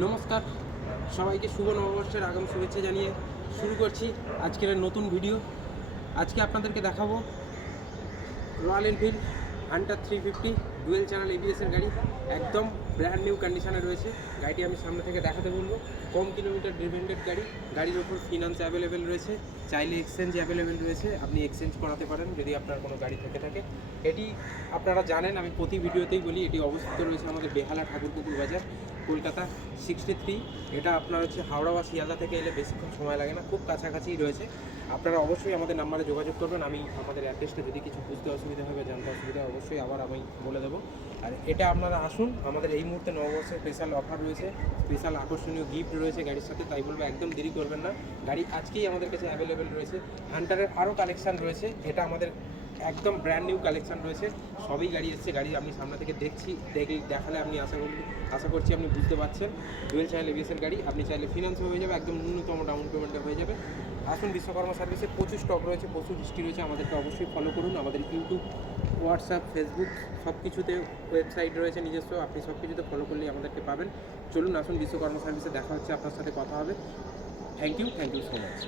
নমস্কার, সবাইকে শুভ নববর্ষের আগাম শুভেচ্ছা জানিয়ে শুরু করছি আজকের নতুন ভিডিও। আজকে আপনাদেরকে দেখাবো Royal Enfield Hunter 350 dual channel এবিএসের গাড়ি। একদম ব্র্যান্ড নিউ কন্ডিশনে রয়েছে গাড়িটি। আমি সামনে থেকে দেখাতে বলবো। কম কিলোমিটার ডিপেন্ডেড গাড়ি, গাড়ির ওপর ফিনান্স অ্যাভেলেবেল রয়েছে, চাইলে এক্সচেঞ্জ অ্যাভেলেবেল রয়েছে, আপনি এক্সচেঞ্জ করাতে পারেন যদি আপনার কোনো গাড়ি থেকে থাকে। এটি আপনারা জানেন, আমি প্রতি ভিডিওতেই বলি, এটি অবস্থিত রয়েছে আমাদের বেহালা ঠাকুরপুকুর বাজার, কলকাতা 63। এটা আপনার হচ্ছে হাওড়া বা শিয়ালদা থেকে এলে বেশিক্ষণ সময় লাগে না, খুব কাছাকাছিই রয়েছে। আপনারা অবশ্যই আমাদের নাম্বারে যোগাযোগ করবেন। আমি আমাদের অ্যাড্রেসটা যদি কিছু বুঝতে অসুবিধা হবে, জানতে অসুবিধা, অবশ্যই আবার আমি বলে দেবো। আর এটা আপনারা আসুন, আমাদের এই মুহূর্তে নববর্ষের স্পেশাল অফার রয়েছে, স্পেশাল আকর্ষণীয় গিফট রয়েছে গাড়ির সাথে। তাই বলবো একদম দেরি করবেন না, গাড়ি আজকেই আমাদের কাছে অ্যাভেলেবেল রয়েছে। হান্টারের আরও কালেকশান রয়েছে, এটা আমাদের একদম ব্র্যান্ড নিউ কালেকশান রয়েছে। সবই গাড়ি এসছে, গাড়ি আপনি সামনে থেকে দেখালে আপনি আশা করছি আপনি বুঝতে পারছেন। ডুয়েল চ্যানেল এবিএসের গাড়ি, আপনি চাইলে ফিনান্সও হয়ে যাবে, একদম ন্যূনতম ডাউন পেমেন্টে হয়ে যাবে। আসুন, বিশ্বকর্মা সার্ভিসে প্রচুর স্টক রয়েছে, প্রচুর হিস্ট্রি রয়েছে। আমাদেরকে অবশ্যই ফলো করুন। আমাদের ইউটিউব, হোয়াটসঅ্যাপ, ফেসবুক সব কিছুতে, ওয়েবসাইট রয়েছে নিজস্ব, আপনি সব কিছুতে ফলো করলেই আমাদেরকে পাবেন। চলুন আসুন, বিশ্বকর্মা সার্ভিসে দেখা হচ্ছে, আপনার সাথে কথা হবে। Thank you so much.